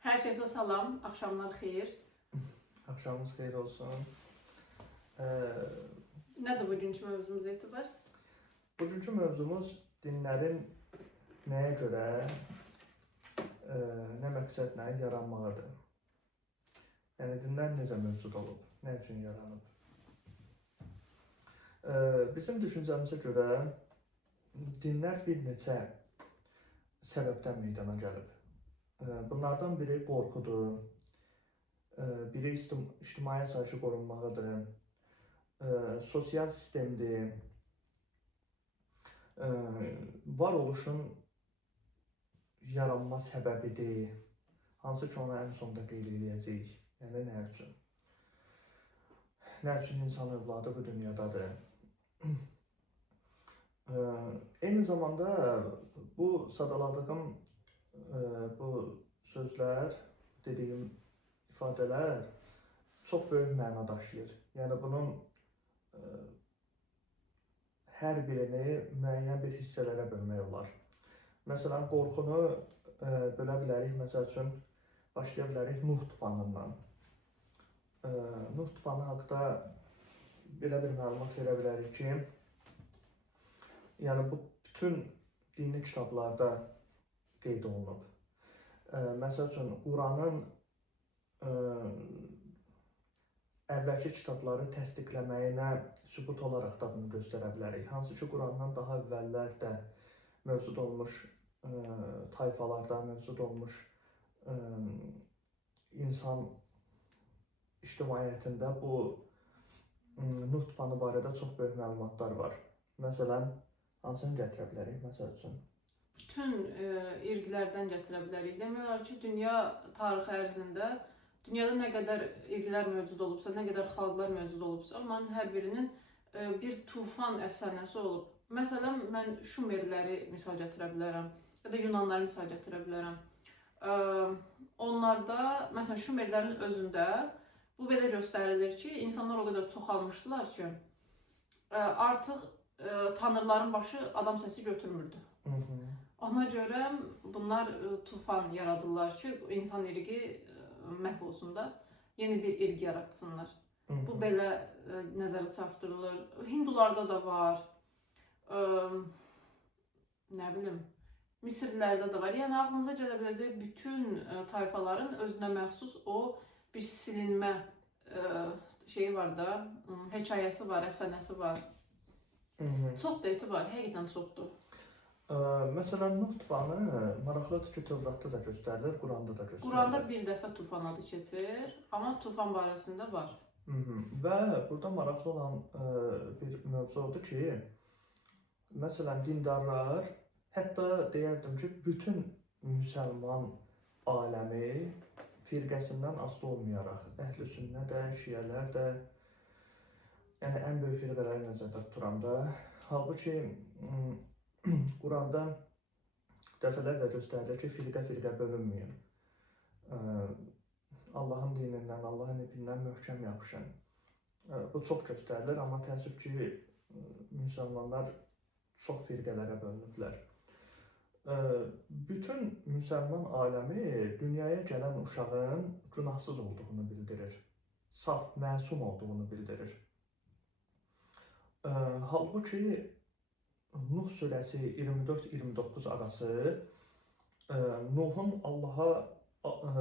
Herkese salam, axşamlar xeyir. Axşamınız xeyir olsun. Nədir bugünkü mövzumuz Etibar? Bugünkü mövzumuz dinlərin nəyə görə, nə məqsədlə yaranmağıdır. Yəni dinlər necə mövcud olub, nə üçün yaranıb? Bizim düşüncəmizə görə dinlər bir neçə səbəbdən meydana gəlib. Bunlardan biri qorxudur, biri ictimai asayişi qorunmağıdır, sosial sistemdir, varoluşun yaranma səbəbidir, hansı ki onu ən sonda qeyd edəcəyik. Yəni nə üçün? Nə üçün insan övladı bu dünyadadır? Eyni zamanda bu sadaladığım bu sözlər, dediyim ifadələr çox böyük məna daşıyır. Yəni bunun hər birini müəyyən bir hissələrə bölmək olar. Məsələn, qorxunu bölə bilərik, məsəl üçün başlaya bilərik Nuh tufanından. Nuh tufanı haqqında belə bir məlumat verə bilərik ki, yəni bu bütün dini kitablarda qeyd olunub. Məsəl üçün, Quranın əvvəlki kitabları təsdiqləməyinə sübut olaraq da bunu göstərə bilərik. Hansı ki, Qurandan daha əvvəllər də mövcud olmuş tayfalarda, mövcud olmuş insan ictimaiyyətində bu Nuh tufanı barədə çox böyük məlumatlar var. Məsələn, hansını gətirə bilərik, məsəl üçün? Bütün irqlərdən gətirə bilərik. Demək olar ki, dünya tarixi ərzində dünyada nə qədər irqlər mövcud olubsa, nə qədər xalqlar mövcud olubsa, onların hər birinin bir tufan əfsanəsi olub. Məsələn, mən Şumerləri misal gətirə bilərəm, ya da Yunanları misal gətirə bilərəm. Onlarda, məsələn, Şumerlərin özündə bu belə göstərilir ki, insanlar o qədər çoxalmışdılar ki, artıq tanrıların başı adam səsi götürmürdü. Ona görə bunlar tufan yaradırlar ki, insan irqi məhv olsun da yeni bir irq yaratsınlar. Bu belə nəzərə çarpdırılır. Hindularda da var. Nə bilim, Misirlilərdə də var. Yəni ağlınıza gələ biləcək bütün tayfaların özünə məxsus o bir silinmə şeyi var da, hekayəsi var, əfsanəsi var. Çoxdur Etibar, həqiqətən çoxdur. Məsələn, Nuh tufanı maraqlıdır ki, Tövratda da göstərilir, Quranda da göstərilir. Quranda bir dəfə tufan adı keçir, amma tufan barəsində var. Və burada maraqlı olan bir mövzu odur ki, məsələn, dindarlar, hətta deyərdim ki, bütün müsəlman aləmi firqəsindən asılı olmayaraq, əhl-i sünnə də, şiələr də, yəni ən böyük firqələri nəzərdə tuturam da, halbuki Quranda dəfələrlə göstərilir ki, firqə bölünməyin. Allahın dinindən, Allahın ipindən möhkəm yapışın. Bu çox göstərilir, amma təəssüf ki, müsəlmanlar çox firqələrə bölünüblər. Bütün müsəlman aləmi dünyaya gələn uşağın günahsız olduğunu bildirir. Saf, məsum olduğunu bildirir. Halbuki Nuh surəsi 24-29 arası Nuhun Allaha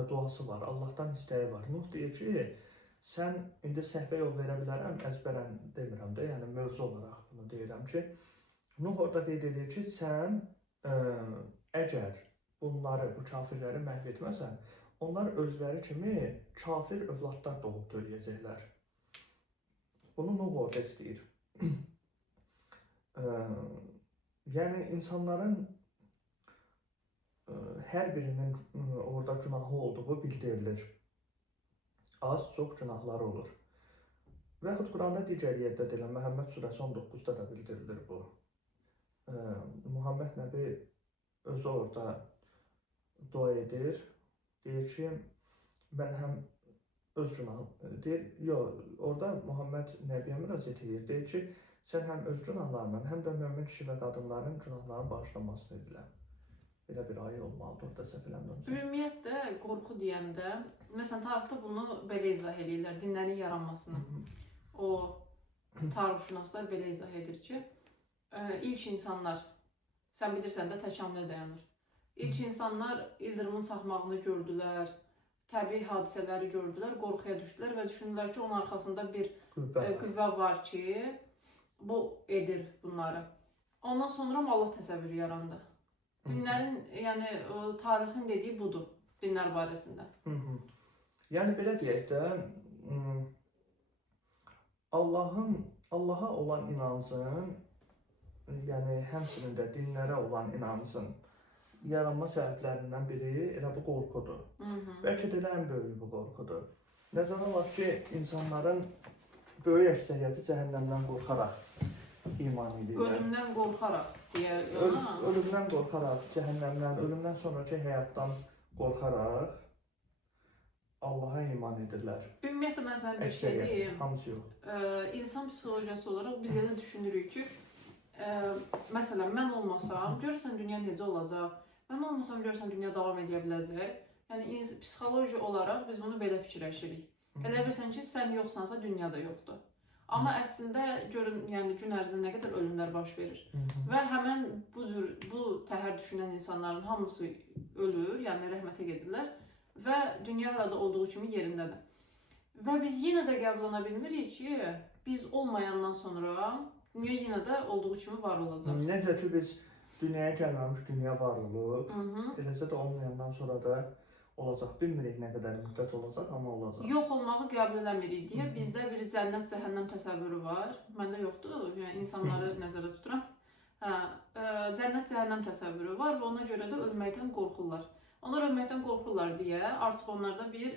duası var, Allahdan istəyi var. Nuh deyir ki, sən indi səhvə yol verə bilərəm, əzbərən demirəm də, yəni mövzu olaraq bunu deyirəm ki, Nuh orada qeyd edir ki, sən əgər bunları, bu kafirləri məhv etməsən, onlar özləri kimi kafir övladlar doğub törəyəcəklər. Bunu Nuh orada istəyir. Yəni insanların hər birinin orada günahı olduğu bildirilir. Az, çox günahları olur. Və yaxud Quranda digər yerdə deyilən Məhəmməd surəsi 19-da da bildirilir bu. Muhammed Nəbi özü orada dua edir. Deyir ki, mən həm öz günahım, deyir, yox, orada Muhammed Nəbiyə müraciət edir. Deyir ki, sən həm öz günahlarından, həm də mömin kişi və qadınların günahlarının bağışlanmasını edirəm. Belə bir ayə olmalıdır, orada səhv eləmirəmsə. Ümumiyyətlə qorxu deyəndə, məsələn, tarixdə bunu belə izah edirlər, dinlərin yaranmasını. O tarixşünaslar belə izah edir ki, ilk insanlar, sən bilirsən də təkamülə dayanır. İlk insanlar ildırımın çaxmağını gördülər, təbii hadisələri gördülər, qorxuya düşdülər və düşündülər ki, onun arxasında bir qüvvə var ki, bu edir bunları. Ondan sonra Allah təsəvvürü yarandı. Dinlərin, yəni tarixin dediyi budur, dinlər barəsində. Yəni belə deyək də, Allaha olan inancın, yəni həmçinin də dinlərə olan inancın yaranma səbəblərindən biri elə bu qorxudur. Bəlkə də ən böyük bu qorxudur. Nəzərə alaq ki, insanların böyük əksəriyyəti cəhənnəmdən qorxaraq iman edirlər. Ölümdən qorxaraq deyək. Ölümdən qorxaraq, cəhənnəmdən, ölümdən sonraki həyatdan qorxaraq Allaha iman edirlər. Ümumiyyətlə mən sənə bir şey deyim. Hamısı yox. İnsan psixologiyası olaraq biz elə düşünürük ki, məsələn, mən olmasam, görürsən dünya necə olacaq? Mən olmasam, görürsən dünya davam edə biləcək? Yəni, psixoloji olaraq biz bunu belə fikirləşirik. Elə bilirsən ki, sən yoxsansa dünya da yoxdur. Amma əslində görün, yəni gün ərzində nə qədər ölümlər baş verir. Və həmən bu təhər düşünən insanların hamısı ölür, yəni rəhmətə gedirlər və dünya hələ də olduğu kimi yerindədir. Və biz yenə də qəbul edə bilmirik ki, biz olmayandan sonra dünya yenə də olduğu kimi var olacaq. Necə ki biz dünyaya gəlməmiş dünya var olub, eləcə də olmayandan sonra da olacaq. Bilmirik nə qədər müddət olacaq, amma olacaq. Yox olmağı qəbul eləmirik deyə bizdə bir cənnət, cəhənnəm təsəvvürü var. Məndə yoxdur, yəni insanları nəzərdə tuturam. Cənnət, cəhənnəm təsəvvürü var və ona görə də ölməkdən qorxurlar. Onlar ölməkdən qorxurlar deyə artıq onlarda bir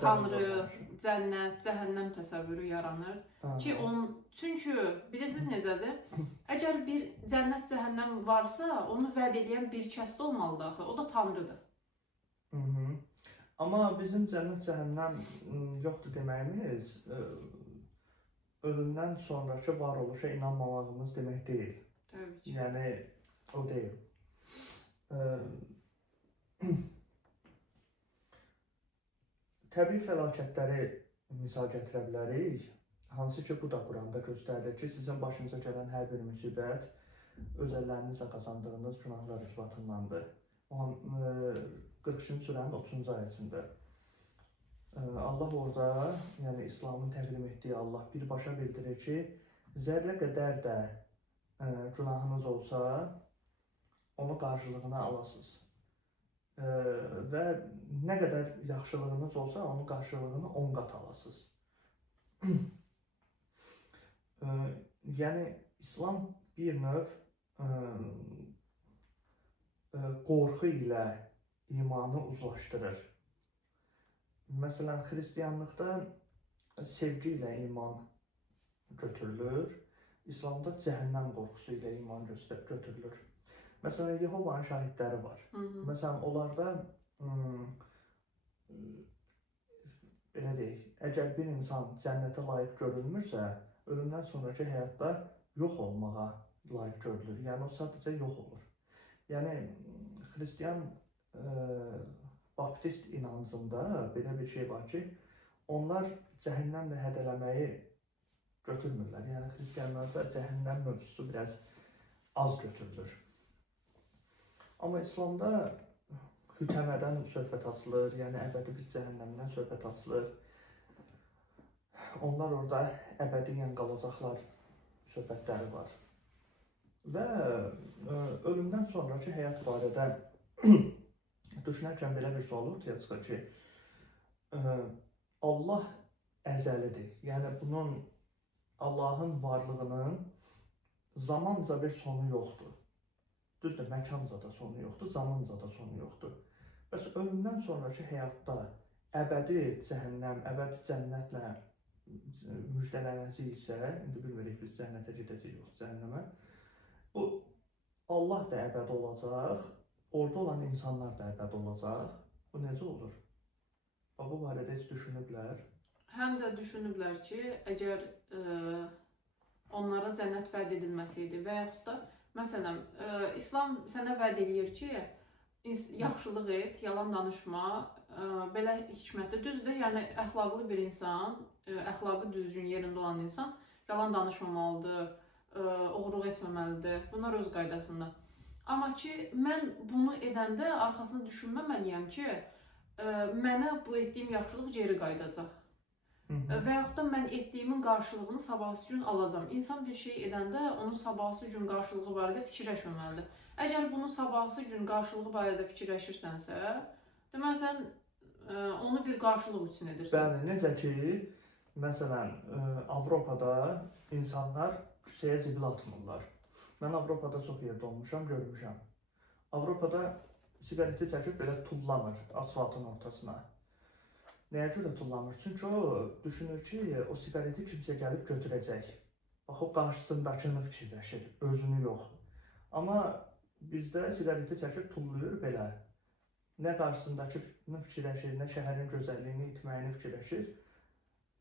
tanrı, cənnət, cəhənnəm təsəvvürü yaranır. Çünki bilirsiniz necədir? Əgər bir cənnət, cəhənnəm varsa, onu vəd edən bir kəs də olmalıdır axı, o da tanrıdır. Amma bizim cənnət, cəhənnəm yoxdur deməyimiz ölümdən sonraki varoluşa inanmamağımız demək deyil. Təbii ki. Yəni, o deyil. Təbii fəlakətləri misal gətirə bilərik. Hansı ki, bu da Quranda göstərilir ki, sizin başınıza gələn hər bir müsibət öz əllərinizlə qazandığınız günahlar rüsbatındandır. 42-ci surənin 30-cu ayəsində. Allah orada, yəni İslamın təqdim etdiyi Allah birbaşa bildirir ki, zərrə qədər də günahınız olsa, onu qarşılığına alasınız. Və nə qədər yaxşılığınız olsa, onun qarşılığını 10 qat alasınız. Yəni, İslam bir növ qorxu ilə imanı uzlaşdırır. Məsələn, xristiyanlıqda sevgi ilə iman götürülür, İslamda cəhənnəm qorxusu ilə iman götürülür. Məsələn, Yehovanın şahidləri var. Məsələn, onlarda belə deyək, əgər bir insan cənnətə layiq görülmürsə, ölümdən sonraki həyatda yox olmağa layiq görülür. Yəni, o sadəcə yox olur. Yəni, xristiyan baptist inancında belə bir şey var ki, onlar cəhənnəmlə hədələməyi götürmürlər. Yəni, xristiyanlarda cəhənnəm mövzusu biraz az götürülür. Amma İslamda hütəmədən söhbət açılır, yəni əbədi bir cəhənnəmdən söhbət açılır. Onlar orada əbədiyyən qalacaqlar söhbətləri var. Və ölümdən sonraki həyat barədə düşünərkən belə bir sual ortaya çıxır ki, Allah əzəlidir. Yəni, bunun Allahın varlığının zamanca bir sonu yoxdur. Düzdür, məkanca da sonu yoxdur, zamanca da sonu yoxdur. Bəs ölümdən sonraki həyatda əbədi cəhənnəm, əbədi cənnətlə müjdələnəcək isə, indi bilmirik biz cənnətə gedəcəyik yoxsa cəhənnəmə, bu Allah da əbədi olacaq, orada olan insanlar da əbədi olacaq. Bu necə olur? Bu barədə heç düşünüblər? Həm də düşünüblər ki, əgər onlara cənnət vəd edilməsəydi və yaxud da Məsələn, İslam sənə vəd eləyir ki, yaxşılıq et, yalan danışma, belə hikmətli, düzdür, yəni əxlaqlı bir insan, əxlaqı düzgün yerində olan insan yalan danışmamalıdır, oğurluq etməməlidir, bunlar öz qaydasında. Amma ki, mən bunu edəndə arxasını düşünməməliyəm ki, mənə bu etdiyim yaxşılıq geri qayıdacaq. Və yaxud da mən etdiyimin qarşılığını sabahsı gün alacam. İnsan bir şey edəndə onun sabahsı gün qarşılığı barədə fikirləşməməlidir. Əgər bunun sabahsı gün qarşılığı barədə fikirləşirsənsə, deməli sən onu bir qarşılıq üçün edirsən. Bəli, necə ki, məsələn, Avropada insanlar küçəyə zibil atmırlar. Mən Avropada çox yerdə olmuşam, görmüşəm. Avropada siqareti çəkib belə tullanır asfaltın ortasına. Nəyə görə tullanır? Çünki o düşünür ki, o siqareti kimsə gəlib götürəcək. Bax, o qarşısındakını fikirləşir, özünü yox. Amma bizdə siqareti çəkib tullayır belə. Nə qarşısındakını fikirləşir, nə şəhərin gözəlliyini, itməyini fikirləşir.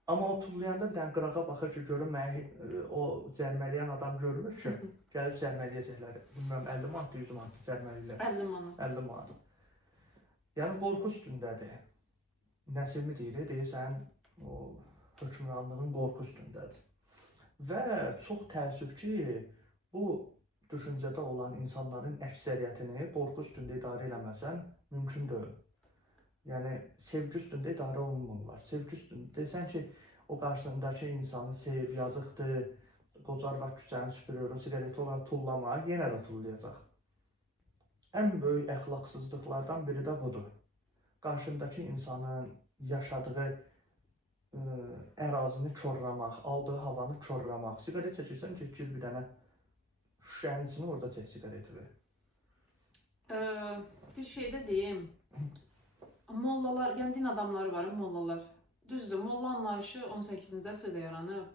Amma o tullayanda bir dənə qırağa baxır ki, görür məni o cərmələyən adam görmür ki, gəlib cərmələyəcəklər. Bilməm, 50 manat, 100 manat cərmələyirlər. 50 manat. 50 manat. Yəni, qorxu üstündədir. Nəsimi deyirsən, o hökmranlığın qorxu üstündədir. Və çox təəssüf ki, bu düşüncədə olan insanların əksəriyyətini qorxu üstündə idarə eləməsən mümkün deyil. Yəni, sevgi üstündə idarə olunmurlar. Sevgi üstündə desən ki, o qarşısındakı insanı sev, yazıqdır, qocar var küçəni süpürür, o siqareti olaraq tullama, yenə də tullayacaq. Ən böyük əxlaqsızlıqlardan biri də budur. Qarşındakı insanın yaşadığı ərazini korlamaq, aldığı havanı korlamaq. Siqaret çəkirsən ki, bir dənə şüşənin içini orada çək siqareti ver. Bir şey də deyim. Mollalar, yəni din adamları var, mollalar. Düzdür, molla anlayışı 18-ci əsrdə yaranıb.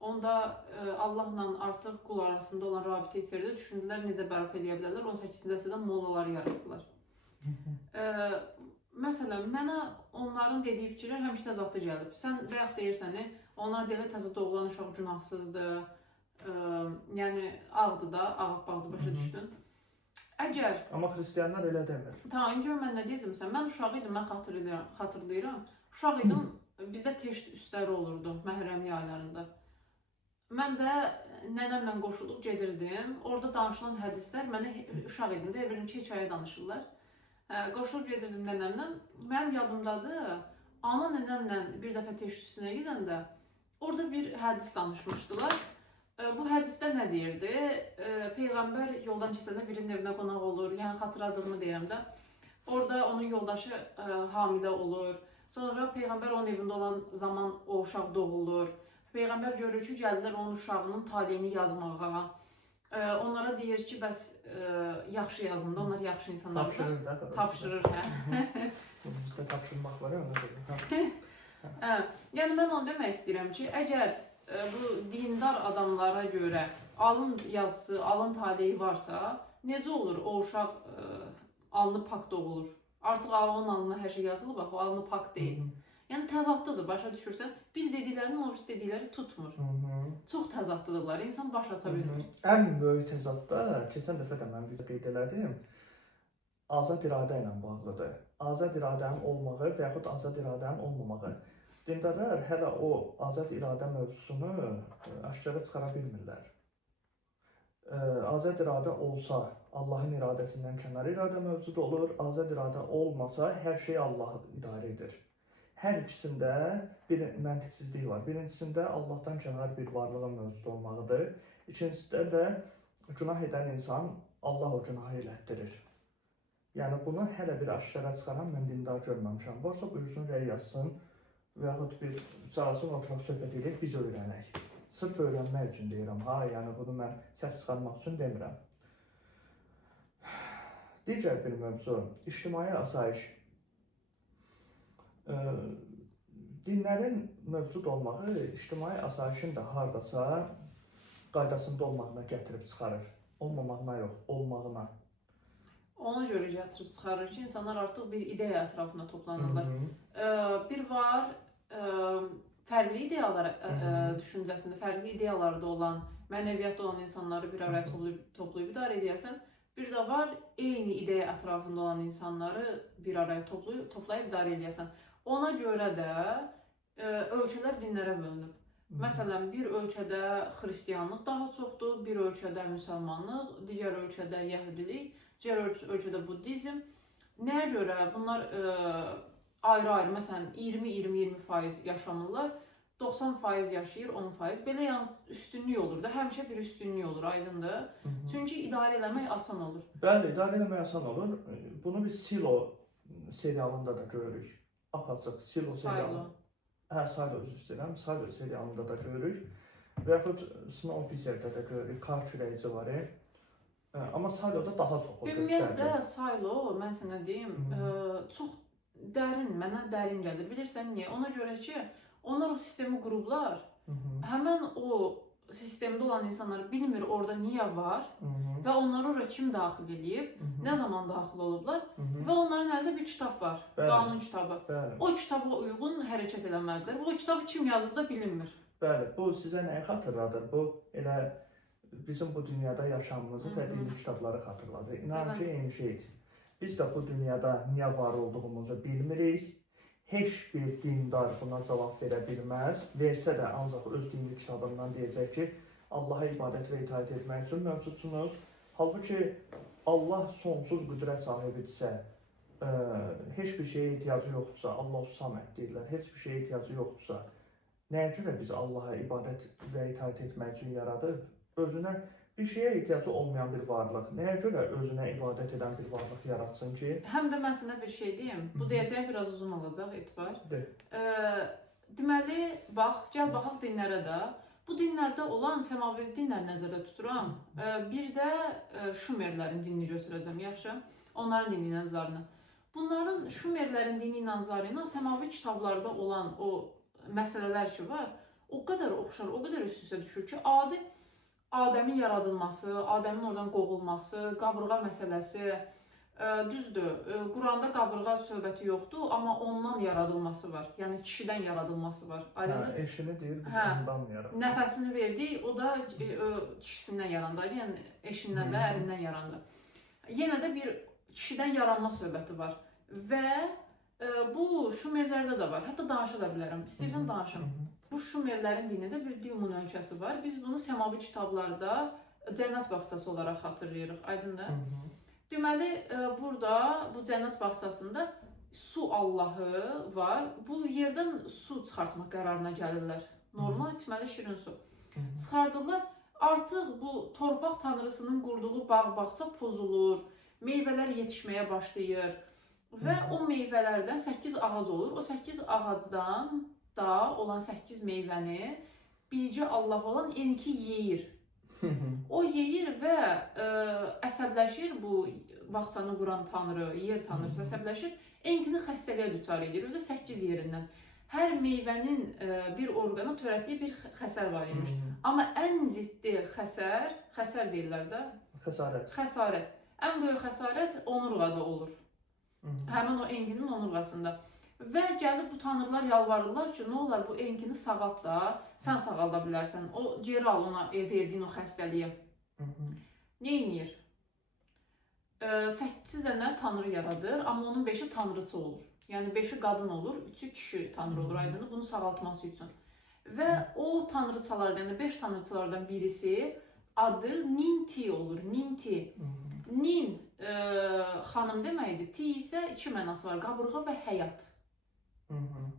Onda Allahla artıq qul arasında olan rabitə itirdi. Düşündülər necə bərpa edə bilərlər. 18-ci əsrdə mollaları yaratdılar. Məsələn, mənə onların dediyi fikirlər həmişə təzadlı gəlib. Sən bayaq deyirsən, onlar deyirlər təzə doğulan uşaq günahsızdır. Yəni ağdır da, ağappaqdır, başa düşdün. Əgər... Amma xristiyanlar elə demir. Tamam, gör mən nə deyəcəmsən. Mən uşaq idim, mən xatırlayıram. Uşaq idim, bizdə teşt üstləri olurdu məhrəmlik aylarında. Mən də nənəmlə qoşulub gedirdim. Orada danışılan hədislər, mənə uşaq idim də, evrim ki, hikayə danışırlar. Qoşulub gedirdim nənəmlə. Mənim yadımdadır, ana nənəmlə bir dəfə teşt üstünə gedəndə orada bir hədis danışmışdılar. Bu hədisdə nə deyirdi? Peyğəmbər yoldan keçəndə birinin evinə qonaq olur, yəni xatırladığımı deyirəm də. Orada onun yoldaşı hamilə olur. Sonra Peyğəmbər onun evində olan zaman o uşaq doğulur. Peyğəmbər görür ki, gəlirlər onun uşağının taleyini yazmağa. Onlara deyir ki, bəs yaxşı yazın da, onlar yaxşı insanlardır. Tapşırır da. Tapşırır, hə. Bizdə tapşırmaq var ya, ona görə. Yəni, mən onu demək istəyirəm ki, əgər bu dindar adamlara görə alın yazısı, alın taleyi varsa, necə olur o uşaq alnı pak doğulur? Artıq onun alnına hər şey yazılır, bax, o alnı pak deyil. Yəni təzadlıdır, başa düşürsən. Biz dediklərini, o birisi dedikləri tutmur. Çox təzadlıdırlar, insan baş aça bilmir. Ən böyük təzad da, keçən dəfə də mən video qeyd elədim, azad iradə ilə bağlıdır. Azad iradənin olmağı və yaxud azad iradənin olmamağı. Dindarlar hələ o azad iradə mövzusunu aşkara çıxara bilmirlər. Azad iradə olsa, Allahın iradəsindən kənar iradə mövcudu olur. Azad iradə olmasa, hər şey Allah idarə edir. Hər ikisində bir məntiqsizlik var. Birincisində Allahdan kənar bir varlığın mövcud olmağıdır. İkincisində də günah edən insan Allah o günahı elətdirir. Yəni bunu hələ bir aşkara çıxaran mən dindar görməmişəm. Varsa buyursun, rəy yazsın və yaxud bir çağırsın, oturaq söhbət edək, biz öyrənək. Sırf öyrənmək üçün deyirəm, yəni bunu mən səhv çıxarmaq üçün demirəm. Digər bir mövzu, ictimai asayiş. Dinlərin mövcud olmağı ictimai asayişin də hardasa qaydasında olmağına gətirib çıxarır. Olmamağına yox, olmağına. Ona görə gətirib çıxarır ki, insanlar artıq bir ideya ətrafında toplanırlar. Bir var, fərqli ideyalar düşüncəsində, fərqli ideyalarda olan, mənəviyyatda olan insanları bir araya toplayıb idarə edəsən. Bir də var, eyni ideya ətrafında olan insanları bir araya toplayıb idarə edəsən. Ona görə də ölkələr dinlərə bölünüb. Məsələn, bir ölkədə xristianlıq daha çoxdur, bir ölkədə müsəlmanlıq, digər ölkədə yəhudilik, digər ölkədə buddizm. Nəyə görə? Bunlar ayrı-ayrı, məsələn, 20-20-20% yaşamırlar, 90% yaşayır, 10%. Belə yəni üstünlük olur da, həmişə bir üstünlük olur, aydındır. Çünki idarə eləmək asan olur. Bəli, idarə eləmək asan olur. Bunu biz Silo serialında da görürük. Apaçıq Silo serialı. Silo üzr istəyirəm. Silo serialında da görürük. Və yaxud Snowpiercer'də də görürük. Kar kürəyici var. Amma Silo'da daha çox olur. Ümumiyyətlə Silo, mən sənə deyim, çox dərin, mənə dərin gəlir. Bilirsən niyə? Ona görə ki, onlar o sistemi qurublar. Həmən o sistemdə olan insanlar bilmir orada niyə var və onları oraya kim daxil edib, nə zaman daxil olublar və onların əlində bir kitab var, qanun kitabı. O kitaba uyğun hərəkət eləməlidirlər. Bu kitabı kim yazıb da bilinmir. Bəli, bu sizə nəyi xatırladır? Bu elə bizim bu dünyada yaşamımızı və dini kitabları xatırladır. İnanın ki, eyni şeydir. Biz də bu dünyada niyə var olduğumuzu bilmirik. Heç bir dindar buna cavab verə bilməz. Versə də ancaq öz dini kitabından deyəcək ki, Allaha ibadət və itaət etmək üçün mövcudsunuz. Halbuki Allah sonsuz qüdrət sahibidirsə, heç bir şeyə ehtiyacı yoxdursa, Allah-u Saməd deyirlər, heç bir şeyə ehtiyacı yoxdursa, nəyə görə biz Allaha ibadət və itaət etmək üçün yaradıb? Özünə bir şeyə ehtiyacı olmayan bir varlıq, nəyə görə özünə ibadət edən bir varlıq yaratsın ki? Həm də mən sənə bir şey deyim, bu deyəcəyim biraz uzun olacaq, Etibar. Deməli, bax, gəl baxaq dinlərə də. Bu dinlərdə olan səmavi dinlər nəzərdə tuturam. Bir də Şumerlərin dinini götürəcəm, yaxşı? Onların dini inancarını. Bunların, Şumerlərin dini inancarı ilə səmavi kitablarda olan o məsələlər ki var, o qədər oxşar, o qədər üst-üstə düşür ki, Adəmin yaradılması, Adəmin oradan qovulması, qabırğa məsələsi, düzdür, Quranda qabırğa söhbəti yoxdur, amma ondan yaradılması var. Yəni kişidən yaradılması var. Eşini deyir, biz ondan yaradılır. Nəfəsini verdik, o da kişisindən yarandaydı, yəni eşindən də, ərindən yarandı. Yenə də bir kişidən yaranma söhbəti var. Və bu Şumerlərdə də var. Hətta danışa da bilərəm. İstəyirsən danışım. Bu Şumerlərin dinində bir Dilmun ölkəsi var. Biz bunu səmavi kitablarda cənnət bağçası olaraq xatırlayırıq. Aydındır? Deməli, burada, bu cənnət bağçasında su Allahı var. Bu yerdən su çıxartmaq qərarına gəlirlər. Normal içməli şirin su. Çıxardırlar. Artıq bu torpaq tanrısının qurduğu bağ-bağça pozulur. Meyvələr yetişməyə başlayır. Və o meyvələrdən 8 ağac olur. O 8 ağacdan da olan 8 meyvəni bircə Allah olan Enki yeyir. O yeyir və əsəbləşir, bu bağçanı quran tanrı, yer tanrısı əsəbləşir, Enkini xəstəliyə düçar edir, özü 8 yerindən. Hər meyvənin bir orqana törətdiyi bir xəsər var imiş. Amma ən ciddi xəsər deyirlər də. Xəsarət. Ən böyük xəsarət onurğada olur. Həmin o Enkinin onurğasında. Və gəlib bu tanrılar yalvarırlar ki, nə olar bu Enkini sağalt da, sən sağalda bilərsən. O geri al ona verdiyin o xəstəliyə. Nə edir? 8 dənə tanrı yaradır, amma onun 5-i tanrıçı olur. Yəni 5-i qadın olur, 3-ü kişi tanrı olur aydını, bunu sağaltması üçün. Və o tanrıçalardan, yəni 5 tanrıçalardan birisi adı Ninti olur, Ninti. Nin xanım deməkdir, Ti isə 2 mənası var, qabırğa və həyat.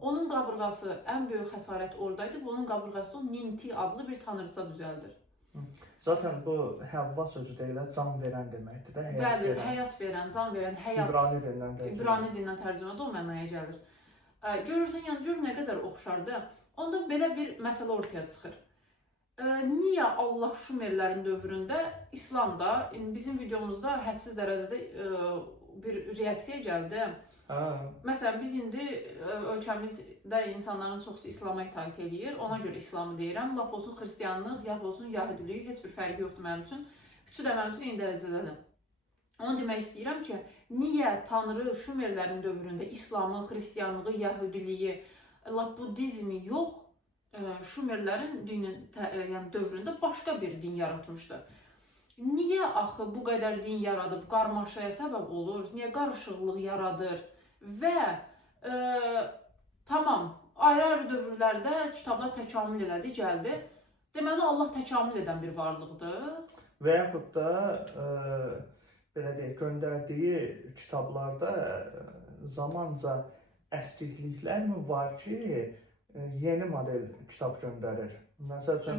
Onun qabırğası, ən böyük xəsarət oradaydı və onun qabırğası o Ninti adlı bir tanrıça düzəldir. Zaten bu Həvva sözü deyilər, can verən deməkdir də. Bəli, həyat verən, can verən, həyat. İbrani dilindən tərcümədə o mənaya gəlir. Görürsən, yəni gör nə qədər oxşardır. Onda belə bir məsələ ortaya çıxır. Niyə Allah Şumerlərin dövründə, İslamda, bizim videomuzda hədsiz dərəcədə bir reaksiya gəldi. Məsələn, biz indi ölkəmizdə insanların çoxsu İslama itaət edir. Ona görə İslamı deyirəm. Lap olsun xristiyanlıq, yap olsun yahudilik, heç bir fərqi yoxdur mənim üçün. Üçü də mənim üçün eyni dərəcədədir. Onu demək istəyirəm ki, niyə Tanrı Şumerlərin dövründə İslamı, xristiyanlığı, yahudiliyi, lap buddizmi yox, Şumerlərin yəni dövründə başqa bir din yaratmışdı. Niyə axı bu qədər din yaradıb qarmaşaya səbəb olur? Niyə qarışıqlıq yaradır? Və tamam, ayrı-ayrı dövrlərdə kitablar təkamül elədi, gəldi. Deməli Allah təkamül edən bir varlıqdır. Və yaxud da belə deyək, göndərdiyi kitablarda zamanca əskikliklər mi var ki, yeni model kitab göndərir. Məsəl üçün,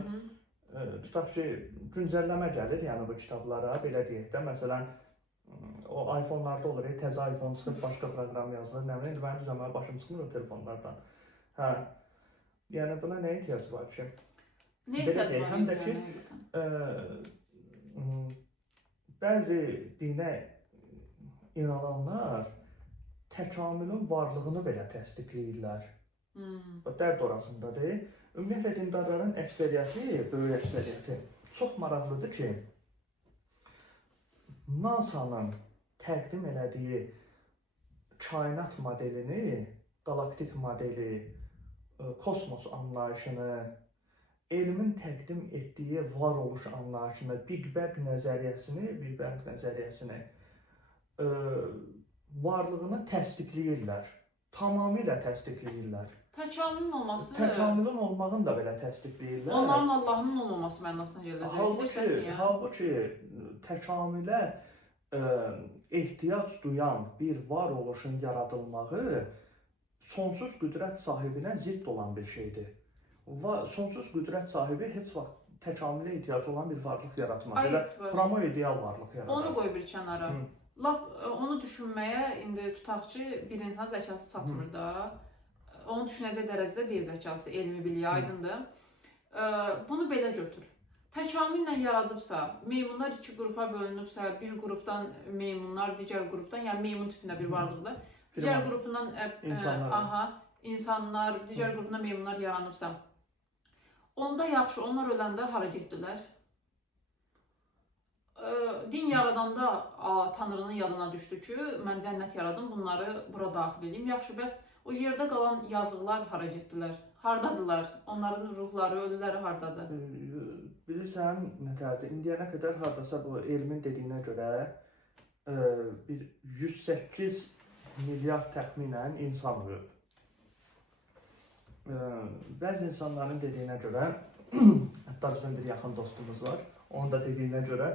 tutaq ki, güncəlləmə gəlir, yəni bu kitablara, belə deyək də, məsələn, o iPhone-larda olur, təzə iPhone çıxıb başqa proqram yazılır, nə bilim, mənim düzəməyə başım çıxmır o telefonlardan. Hə, yəni buna nə ehtiyac var ki? Nə ehtiyac var? Həm də ki, bəzi dinə inananlar təkamülün varlığını belə təsdiqləyirlər. Dərd orasındadır. Ümumiyyətlə, dindarların əksəriyyəti, böyük əksəriyyəti çox maraqlıdır ki, NASA-nın təqdim elədiyi kainat modelini, qalaktik modeli, kosmos anlayışını, elmin təqdim etdiyi varoluş anlayışını, Big Bang nəzəriyyəsini varlığını təsdiqləyirlər. Tamamilə təsdiqləyirlər. Təkamülün olması... Təkamülün olmağını da belə təsdiqləyirlər. Onların Allahının olmaması mənasına gələcək. Halbuki təkamülə ehtiyac duyan bir varoluşun yaradılmağı sonsuz qüdrət sahibinə zidd olan bir şeydir. Sonsuz qüdrət sahibi heç vaxt təkamülə ehtiyac olan bir varlıq yaratmaz. Elə promo ideal varlıq yaradar. Onu qoy bir kənara. Lap onu düşünməyə indi tutaq ki, bir insan zəkası çatmır da. Onu düşünəcək dərəcədə deyil zəkası, elmi biliyi aydındır. Bunu belə götür. Təkamüllə yaradıbsa, meymunlar iki qrupa bölünübsə, bir qrupdan meymunlar, digər qrupdan, yəni meymun tipində bir varlıqdır. Digər qrupundan insanlar, digər qrupundan meymunlar yaranıbsa, onda yaxşı, onlar öləndə hara getdilər? Din yaradanda Tanrının yadına düşdü ki, mən cənnət yaradım, bunları bura daxil edeyim. Yaxşı, bəs o yerdə qalan yazıqlar hara getdilər? Hardadılar? Onların ruhları, ölüləri hardadır? Bilirsən, nətərdir, indiyənə qədər hardasa bu elmin dediyinə görə bir 108 milyard təxminən insan ölüb. Bəzi insanların dediyinə görə, hətta bizim bir yaxın dostumuz var, onun da dediyinə görə,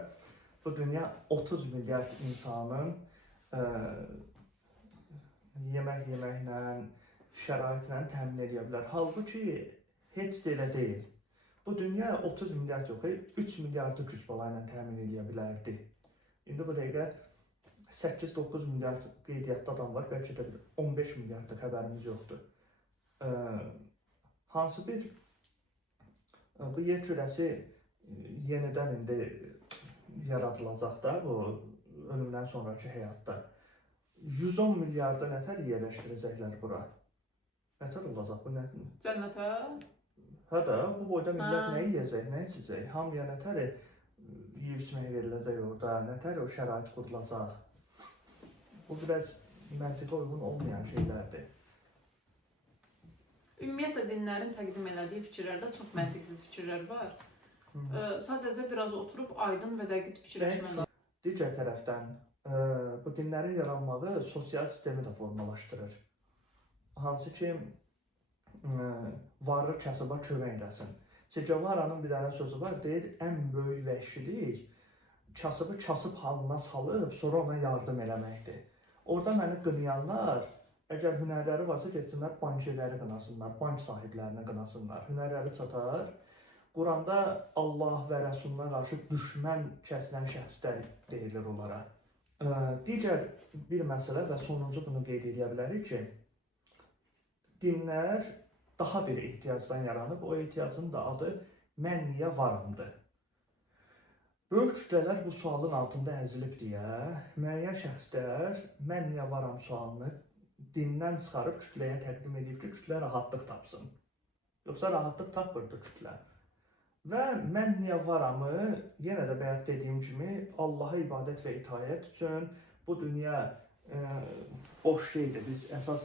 bu dünya 30 milyard insanın yemək yeməklə, şəraitlə təmin edə bilər. Halbuki heç də elə deyil. Bu dünya 30 milyard yox, 3 milyardı güc bala ilə təmin edə bilərdi. İndi bu dəqiqə 8-9 milyard qeydiyyatda adam var, bəlkə də 15 milyardda xəbərimiz yoxdur. Hansı bir bu yer kürəsi yenidən indi yaradılacaq da bu ölümdən sonraki həyatda. 110 milyarda nətər yerləşdirəcəklər bura? Nətər olacaq bu? Cənnətə? Hə də, bu boyda millət nə yiyəcək, nə içəcək? Hamıya nətər yiyib içmək veriləcək orada, nətər o şərait qurulacaq? Bu biraz məntiqə uyğun olmayan şeylərdir. Ümumiyyətlə dinlərin təqdim elədiyi fikirlərdə çox məntiqsiz fikirlər var. Sadəcə biraz oturub aydın və dəqiq fikirləşmək lazım. Digər tərəfdən bu dinlərin yaranmağı sosial sistemi də formalaşdırır. Hansı ki, varlı kasıba kömək eləsin. Che Guevara'nın bir dənə sözü var, deyir, ən böyük vəhşilik kasıbı kasıb halına salıb, sonra ona yardım eləməkdir. Orada məni qınayanlar, əgər hünərləri varsa, getsinlər bankirləri qınasınlar, bank sahiblərini qınasınlar. Hünərləri çatar. Quranda Allah və Rəsuluna qarşı düşmən kəsilən şəxslər deyilir onlara. Digər bir məsələ və sonuncu bunu qeyd edə bilərik ki, dinlər daha bir ehtiyacdan yaranıb, o ehtiyacın da adı mən niyə varamdır. Böyük kütlələr bu sualın altında əzilib deyə, müəyyən şəxslər mən niyə varam sualını dindən çıxarıb kütləyə təqdim edib ki, kütlə rahatlıq tapsın. Yoxsa rahatlıq tapmırdı kütlə. Və mən niyə varamı, yenə də bayaq dediyim kimi, Allaha ibadət və itayət üçün bu dünya boş şeydir. Biz əsas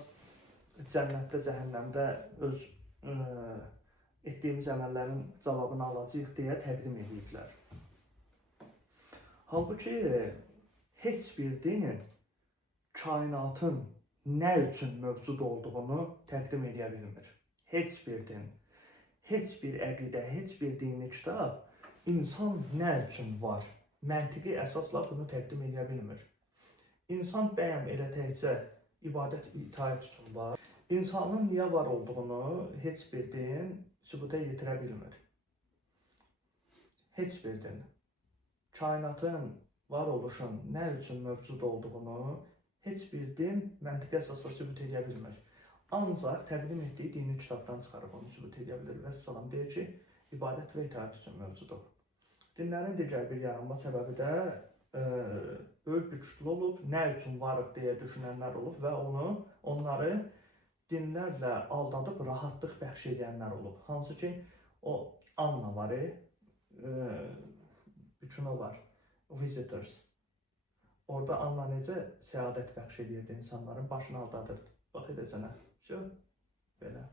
cənnətdə, cəhənnəmdə öz etdiyimiz əməllərin cavabını alacağıq deyə təqdim ediblər. Halbuki heç bir din kainatın nə üçün mövcud olduğunu təqdim edə bilmir. Heç bir din, heç bir əqidə, heç bir dini kitab insan nə üçün var? Məntiqi əsasla bunu təqdim edə bilmir. İnsan bəyəm elə təkcə ibadət itaət üçün var. İnsanın niyə var olduğunu heç bir din sübuta yetirə bilmir. Heç bir din. Kainatın, varoluşun nə üçün mövcud olduğunu heç bir din məntiqi əsasla sübut edə bilmir. Ancaq təqdim etdiyi dini kitabdan çıxarıb onu sübut edə bilir. Vəssalam deyir ki, ibadət və itaət üçün mövcuduq. Dinlərin digər bir yaranma səbəbi də böyük bir kütlə olub, nə üçün varıq deyə düşünənlər olub və onları dinlərlə aldadıb rahatlıq bəxş edənlər olub. Hansı ki, o Anna var, bütün o var, Visitors. Orada Anna necə səadət bəxş edirdi insanların, başını aldadırdı. Bax edəcənə, belə.